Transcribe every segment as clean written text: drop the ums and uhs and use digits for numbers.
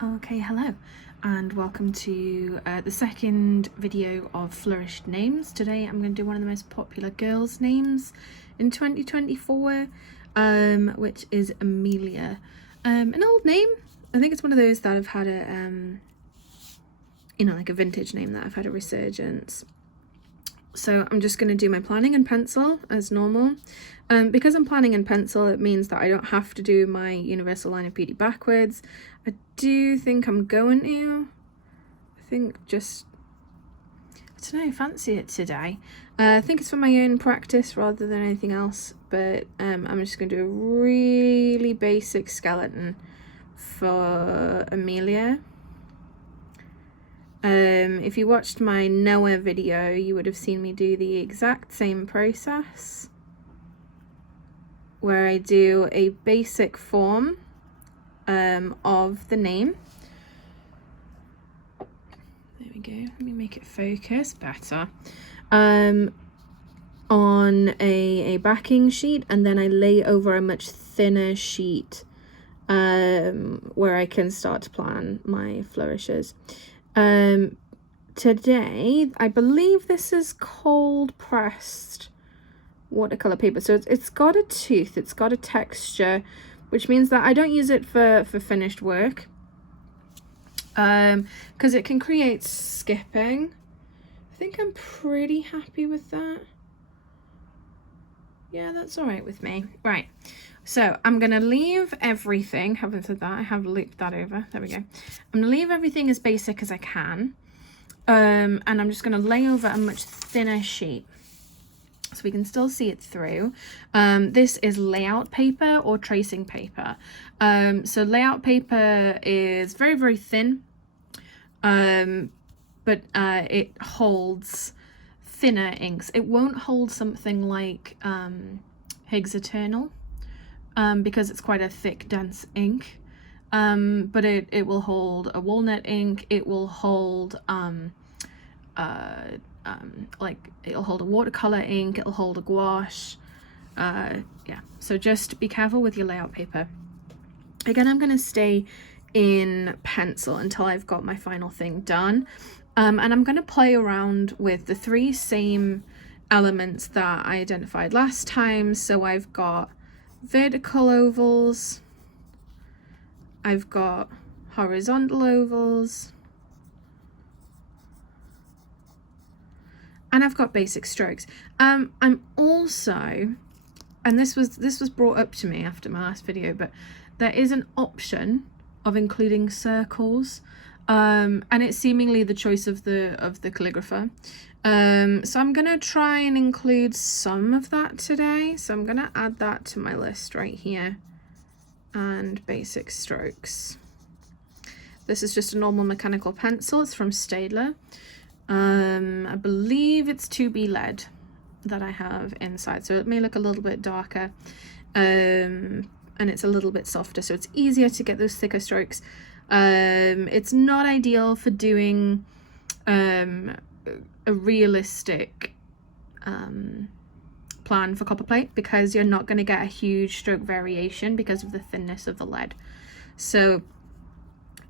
Okay, hello and welcome to the second video of Flourished names. Today I'm going to do one of the most popular girls' names in 2024, which is Amelia. An old name. I think it's one of those that have had a, like a vintage name that I've had a resurgence. So I'm just going to do my planning in pencil as normal. Because I'm planning in pencil, it means that I don't have to do my universal line of beauty backwards. I do think I'm going to. I think just, I don't know, fancy it today. I think it's for my own practice rather than anything else, but I'm just going to do a really basic skeleton for Amelia. If you watched my Noah video, you would have seen me do the exact same process where I do a basic form of the name. There we go. Let me make it focus better. On a backing sheet, and then I lay over a much thinner sheet where I can start to plan my flourishes. Today, I believe this is cold pressed watercolor paper, so it's got a tooth, it's got a texture, which means that I don't use it for finished work, because it can create skipping. I think I'm pretty happy with that. Yeah, that's all right with me. Right, so I'm gonna leave everything, having said that, I have looped that over, there we go. I'm gonna leave everything as basic as I can, and I'm just gonna lay over a much thinner sheet so we can still see it through. This is layout paper or tracing paper. So layout paper is very, very thin, but it holds thinner inks. It won't hold something like Higgs Eternal, because it's quite a thick, dense ink. But it will hold a walnut ink. It will hold like it'll hold a watercolor ink. It'll hold a gouache. Yeah. So just be careful with your layout paper. Again, I'm going to stay in pencil until I've got my final thing done. And I'm going to play around with the three same elements that I identified last time. So I've got vertical ovals, I've got horizontal ovals, and I've got basic strokes. I'm also, and this was brought up to me after my last video, but there is an option of including circles, and it's seemingly the choice of the calligrapher. So I'm gonna try and include some of that today. So I'm gonna add that to my list right here, and basic strokes. This is just a normal mechanical pencil. It's from Staedtler. I believe it's 2B lead that I have inside, so it may look a little bit darker, and it's a little bit softer, so it's easier to get those thicker strokes. It's not ideal for doing a realistic plan for copper plate, because you're not going to get a huge stroke variation because of the thinness of the lead. So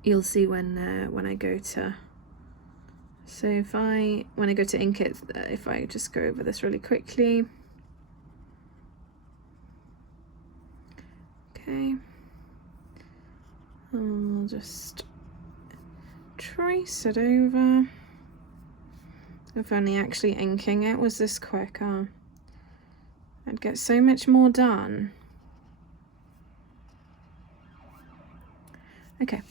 you'll see when I go to, so when I go to ink it, if I just go over this really quickly. Okay, I'll just trace it over. If only actually inking it was this quicker, I'd get so much more done. Okay,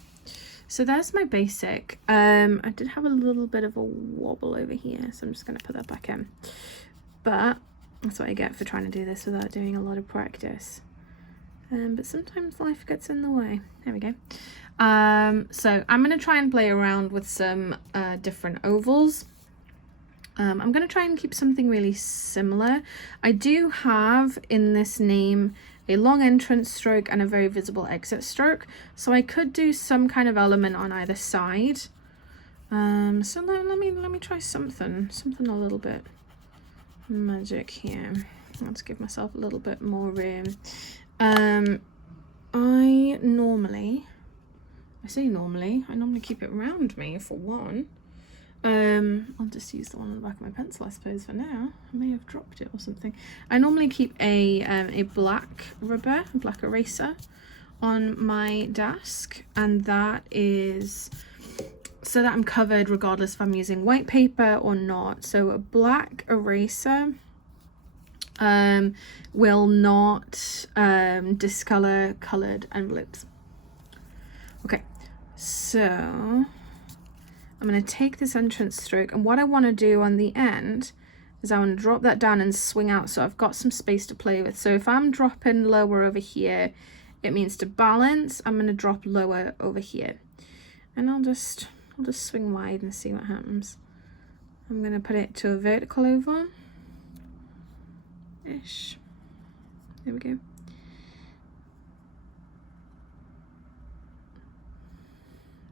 so that's my basic. I did have a little bit of a wobble over here, so I'm just going to put that back in. But that's what I get for trying to do this without doing a lot of practice. But sometimes life gets in the way. There we go. So I'm going to try and play around with some different ovals. I'm going to try and keep something really similar. I do have in this name a long entrance stroke and a very visible exit stroke, so I could do some kind of element on either side. So let me try something a little bit magic here. Let's give myself a little bit more room. I I say normally, I normally keep it around me for one. I'll just use the one on the back of my pencil, I suppose, for now. I may have dropped it or something. I normally keep a black rubber, a black eraser on my desk, and that is so that I'm covered regardless if I'm using white paper or not. So a black eraser will not discolor colored envelopes. Okay, so I'm going to take this entrance stroke, and what I want to do on the end is I want to drop that down and swing out so I've got some space to play with. So if I'm dropping lower over here, it means to balance. I'm going to drop lower over here, and I'll just swing wide and see what happens. I'm going to put it to a vertical oval ish. There we go.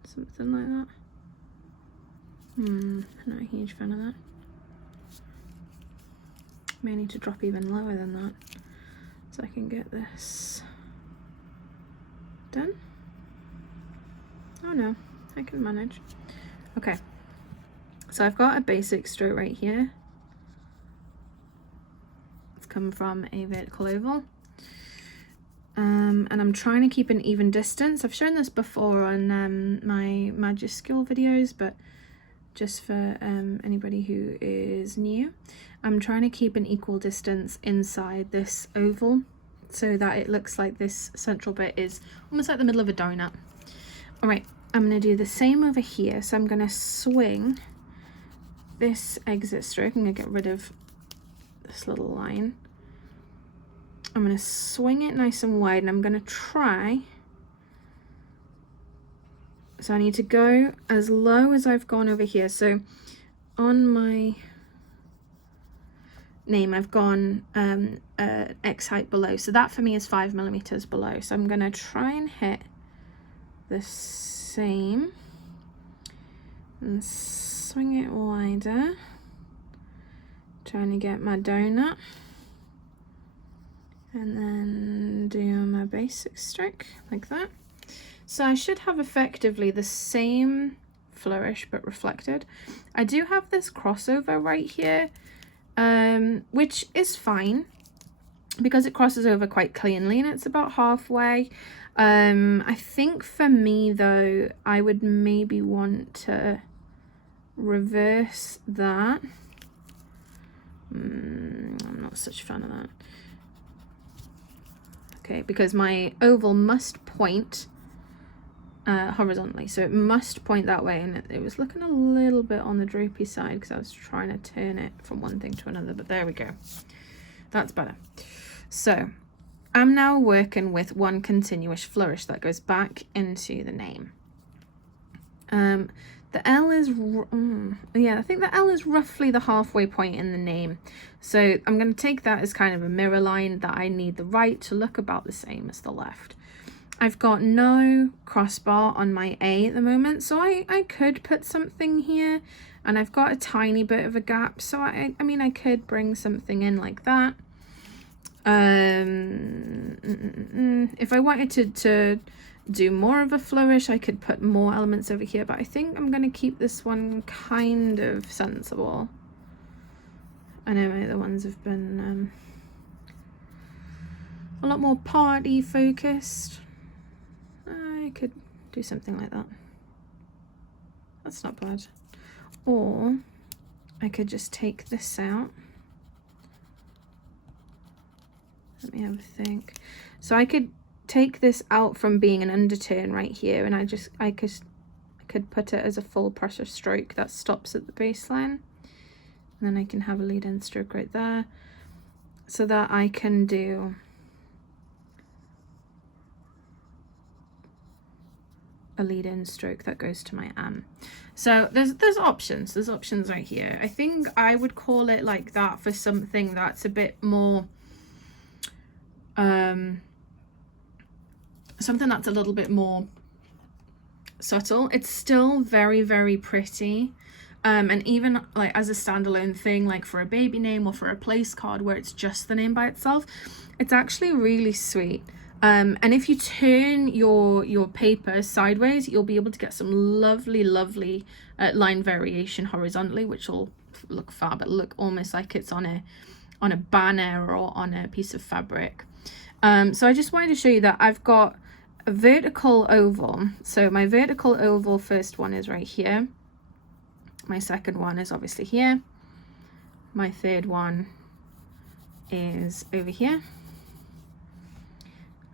Something like that. Not a huge fan of that. May need to drop even lower than that so I can get this done. Oh no, I can manage. Okay, so I've got a basic stroke right here. It's come from a vertical oval. And I'm trying to keep an even distance. I've shown this before on my Magiskell videos, but just for anybody who is new, I'm trying to keep an equal distance inside this oval so that it looks like this central bit is almost like the middle of a donut. All right, I'm going to do the same over here. So I'm going to swing this exit stroke. I'm going to get rid of this little line. I'm going to swing it nice and wide, and I'm going to try. So I need to go as low as I've gone over here. So on my name, I've gone X height below. So that for me is 5 millimeters below. So I'm going to try and hit the same and swing it wider. Trying to get my donut. And then do my basic stroke like that. So I should have effectively the same flourish but reflected. I do have this crossover right here, which is fine because it crosses over quite cleanly and it's about halfway. I think for me though, I would maybe want to reverse that. I'm not such a fan of that. Okay, because my oval must point horizontally, so it must point that way, and it was looking a little bit on the droopy side because I was trying to turn it from one thing to another, but there we go. That's better. So I'm now working with one continuous flourish that goes back into the name. The L is, yeah, I think the L is roughly the halfway point in the name. So I'm going to take that as kind of a mirror line that I need the right to look about the same as the left. I've got no crossbar on my A at the moment, so I could put something here, and I've got a tiny bit of a gap, so I mean I could bring something in like that. If I wanted to do more of a flourish, I could put more elements over here, but I think I'm going to keep this one kind of sensible. I know my other ones have been a lot more party focused. I could do something like that. That's not bad. Or I could just take this out. Let me have a think. So I could take this out from being an underturn right here, and I could put it as a full pressure stroke that stops at the baseline, and then I can have a lead-in stroke right there, so that I can do a lead-in stroke that goes to my M. So there's options right here. I think I would call it like that for something that's a bit more something that's a little bit more subtle. It's still very, very pretty, and even like as a standalone thing, like for a baby name or for a place card where it's just the name by itself, it's actually really sweet. And if you turn your paper sideways, you'll be able to get some lovely line variation horizontally, which will look fab. It'll look almost like it's on a banner or on a piece of fabric. So I just wanted to show you that I've got a vertical oval. So my vertical oval first one is right here. My second one is obviously here. My third one is over here.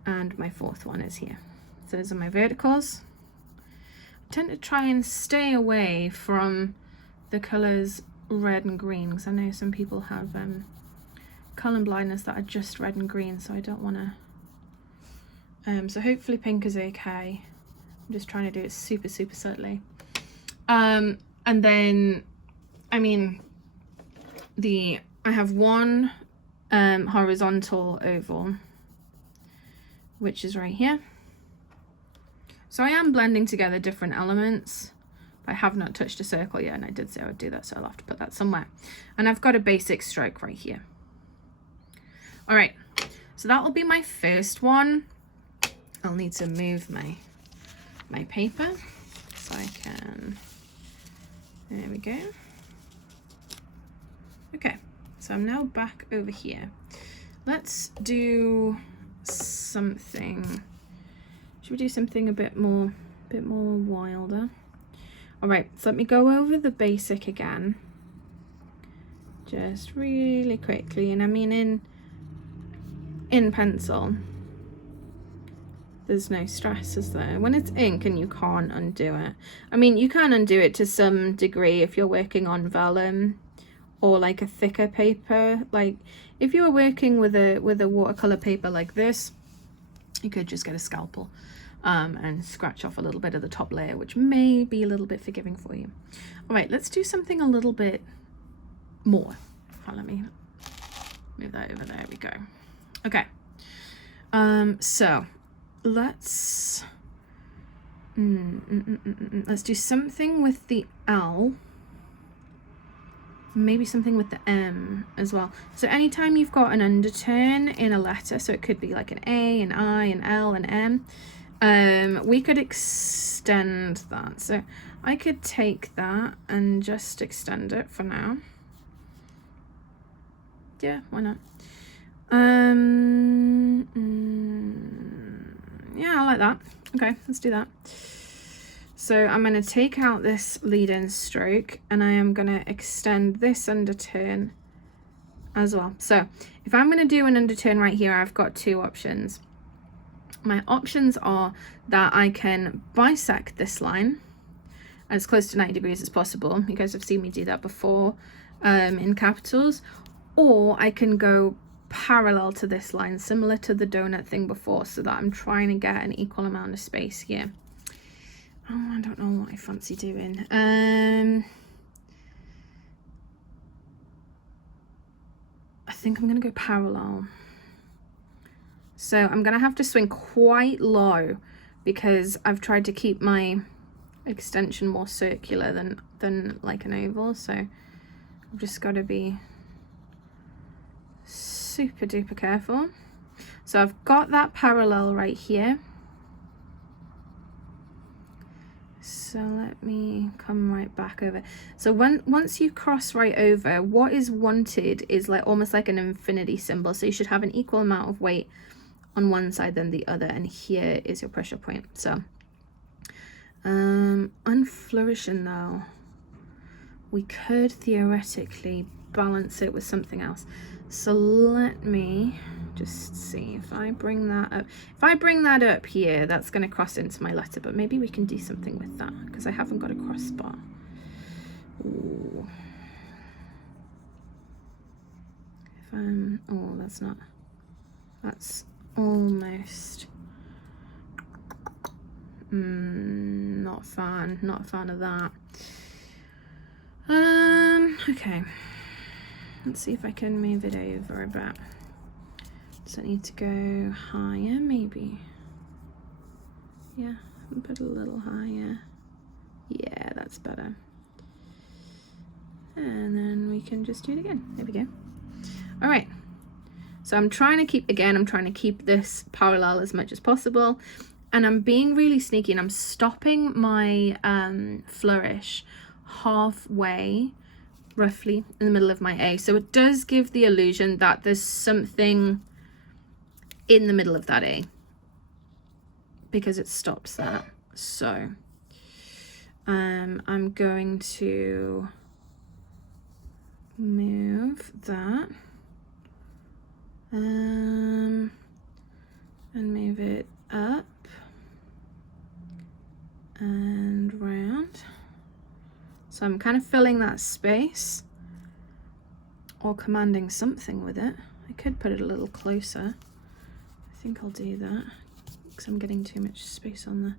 And my fourth one is here. So those are my verticals. I tend to try and stay away from the colors red and green, because I know some people have color blindness that are just red and green, so I don't want to. So hopefully pink is okay. I'm just trying to do it super subtly. And then, I mean, I have one horizontal oval, which is right here. So I am blending together different elements. I have not touched a circle yet, and I did say I would do that, so I'll have to put that somewhere. And I've got a basic stroke right here. All right, so that will be my first one. I'll need to move my paper so I can, there we go. Okay, so I'm now back over here. Let's do something. Should we do something a bit more wilder? All right, so let me go over the basic again, just really quickly. And I mean, in pencil, there's no stress, is there? When it's ink and you can't undo it. I mean, you can undo it to some degree if you're working on vellum or like a thicker paper. Like if you were working with a watercolor paper like this, you could just get a scalpel and scratch off a little bit of the top layer, which may be a little bit forgiving for you. All right, let's do something a little bit more. Oh, let me move that over. There we go. Okay. So let's let's do something with the L. Maybe something with the M as well. So anytime you've got an underturn in a letter, so it could be like an A, an I, an L, an M, we could extend that. So I could take that and just extend it for now. Yeah, why not? Yeah, I like that. Okay, let's do that. So I'm going to take out this lead-in stroke, and I am going to extend this underturn as well. So if I'm going to do an underturn right here, I've got two options. My options are that I can bisect this line as close to 90 degrees as possible. You guys have seen me do that before in capitals. Or I can go parallel to this line, similar to the donut thing before, so that I'm trying to get an equal amount of space here. Oh, I don't know what I fancy doing. I think I'm going to go parallel. So I'm going to have to swing quite low because I've tried to keep my extension more circular than like an oval. So I've just got to be super duper careful. So I've got that parallel right here. So let me come right back over. So once you cross right over, what is wanted is like almost like an infinity symbol. So you should have an equal amount of weight on one side than the other, and here is your pressure point. So unflourishing though, we could theoretically balance it with something else. So let me just see if I bring that up. If I bring that up here, that's going to cross into my letter, but maybe we can do something with that because I haven't got a crossbar. Ooh. If oh, that's almost not a fan of that. Okay, let's see if I can move it over a bit. Does it need to go higher? Maybe. Yeah, put a little higher. Yeah, that's better. And then we can just do it again. There we go. All right. So I'm trying to keep, again, I'm trying to keep this parallel as much as possible. And I'm being really sneaky and I'm stopping my flourish halfway, roughly in the middle of my A. So it does give the illusion that there's something in the middle of that A, because it stops that. So I'm going to move that and move it up and round. So I'm kind of filling that space or commanding something with it. I could put it a little closer. I think I'll do that because I'm getting too much space on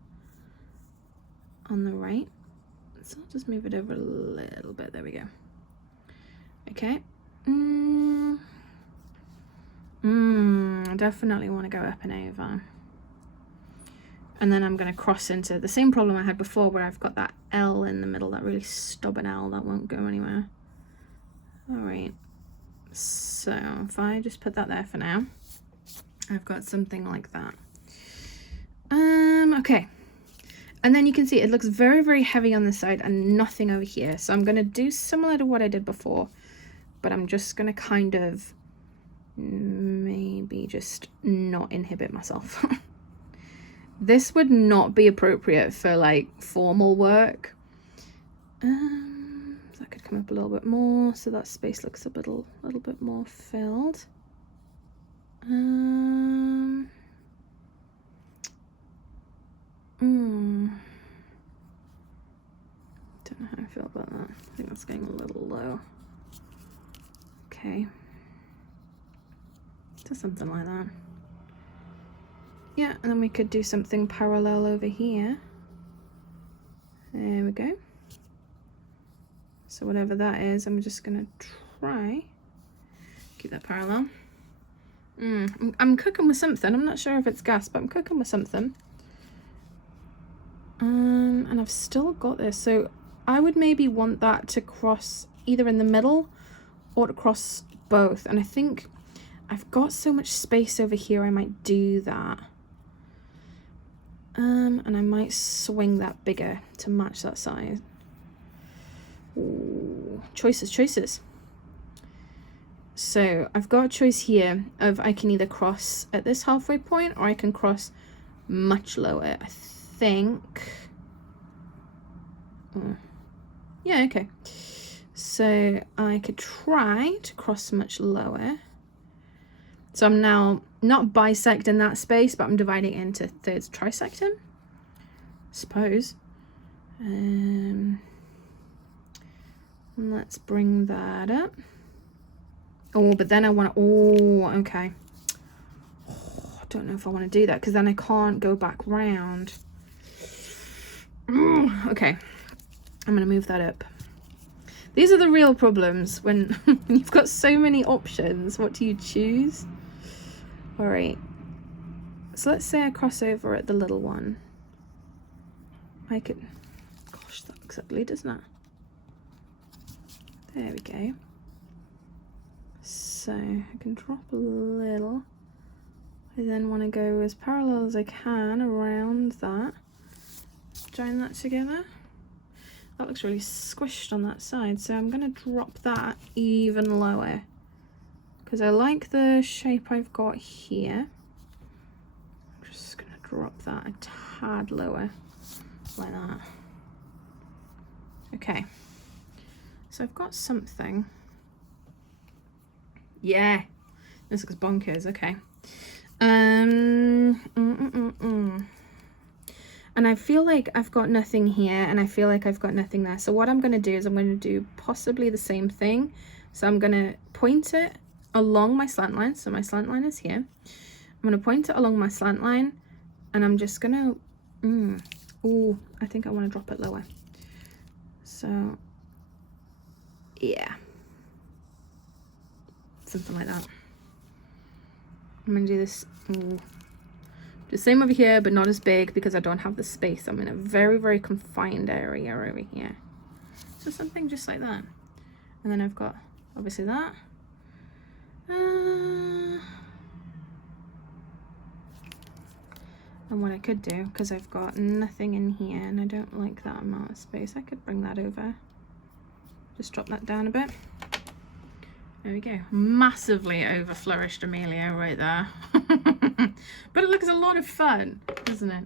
the right. So I'll just move it over a little bit. There we go. Okay. I definitely want to go up and over. And then I'm going to cross into the same problem I had before, where I've got that L in the middle, that really stubborn L that won't go anywhere. All right. So if I just put that there for now, I've got something like that. Okay. And then you can see it looks very, very heavy on this side and nothing over here. So I'm going to do similar to what I did before, but I'm just going to kind of maybe just not inhibit myself. This would not be appropriate for like formal work. So that could come up a little bit more, so that space looks a little bit more filled. Don't know how I feel about that. I think that's getting a little low. Okay. Do something like that. Yeah, and then we could do something parallel over here. There we go. So whatever that is, I'm just gonna try keep that parallel. I'm cooking with something. I'm not sure if it's gas, but I'm cooking with something. And I've still got this, so I would maybe want that to cross either in the middle or to cross both. And I think I've got so much space over here, I might do that. And I might swing that bigger to match that size. Ooh, choices. So I've got a choice here of I can either cross at this halfway point or I can cross much lower. I think. Yeah, okay. So I could try to cross much lower. So I'm now not bisecting that space, but I'm dividing it into thirds, trisecting, I suppose. Let's bring that up. Oh, but then I want to, okay. I don't know if I want to do that because then I can't go back round. Okay, I'm going to move that up. These are the real problems when you've got so many options. What do you choose? All right, so let's say I cross over at the little one. I could, gosh, that looks ugly, doesn't it? There we go. So I can drop a little. I then want to go as parallel as I can around that. Join that together. That looks really squished on that side, so I'm going to drop that even lower because I like the shape I've got here. I'm just going to drop that a tad lower like that. Okay, so I've got something. Yeah, this looks bonkers. Okay. And I feel like I've got nothing here and I feel like I've got nothing there. So what I'm going to do is I'm going to do possibly the same thing. So I'm going to point it along my slant line. So my slant line is here. I'm going to point it along my slant line and I'm just going to, I think I want to drop it lower. So yeah, something like that. I'm going to do this. The same over here, but not as big because I don't have the space. I'm in a very, very confined area over here. So something just like that. And then I've got obviously that. And what I could do, because I've got nothing in here and I don't like that amount of space, I could bring that over. Just drop that down a bit. There we go. Massively over flourished Amelia right there. But it looks a lot of fun, doesn't it?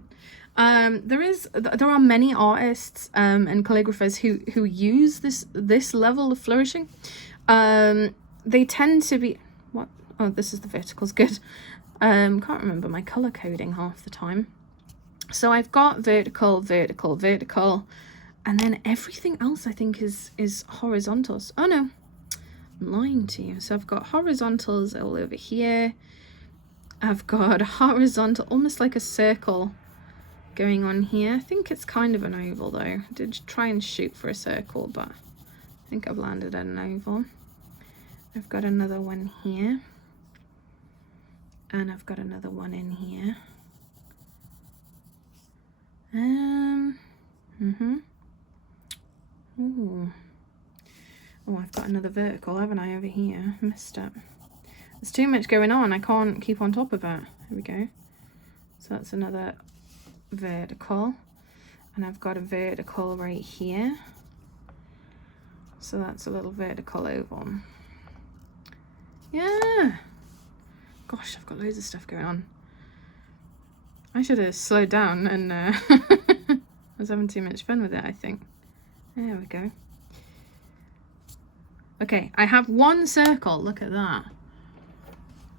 There are many artists and calligraphers who use this level of flourishing. They tend to be, what? Oh, this is the verticals, good. Can't remember my color coding half the time. So I've got vertical, vertical, vertical, and then everything else I think is horizontals. Oh no, I'm lying to you. So I've got horizontals all over here. I've got a horizontal, almost like a circle going on here. I think it's kind of an oval though. I did try and shoot for a circle, but I think I've landed at an oval. I've got another one here. And I've got another one in here. Ooh. Oh, I've got another vertical, haven't I, over here? Missed it. There's too much going on. I can't keep on top of it. Here we go. So that's another vertical. And I've got a vertical right here. So that's a little vertical oval. Yeah. Gosh, I've got loads of stuff going on. I should have slowed down and I was having too much fun with it, I think. There we go. Okay, I have one circle. Look at that.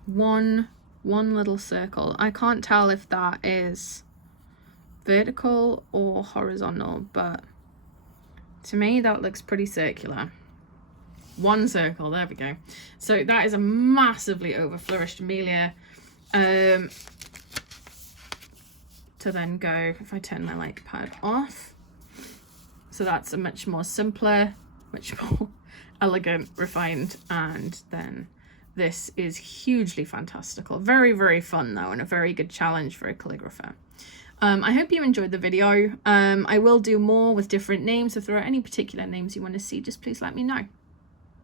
One little circle. I can't tell if that is vertical or horizontal, but to me that looks pretty circular. One circle, there we go. So that is a massively over flourished Amelia. To then go, if I turn my light pad off, so that's a much more simpler, much more elegant, refined, and then this is hugely fantastical. Very, very fun though, and a very good challenge for a calligrapher. I hope you enjoyed the video. I will do more with different names. If there are any particular names you want to see, just please let me know.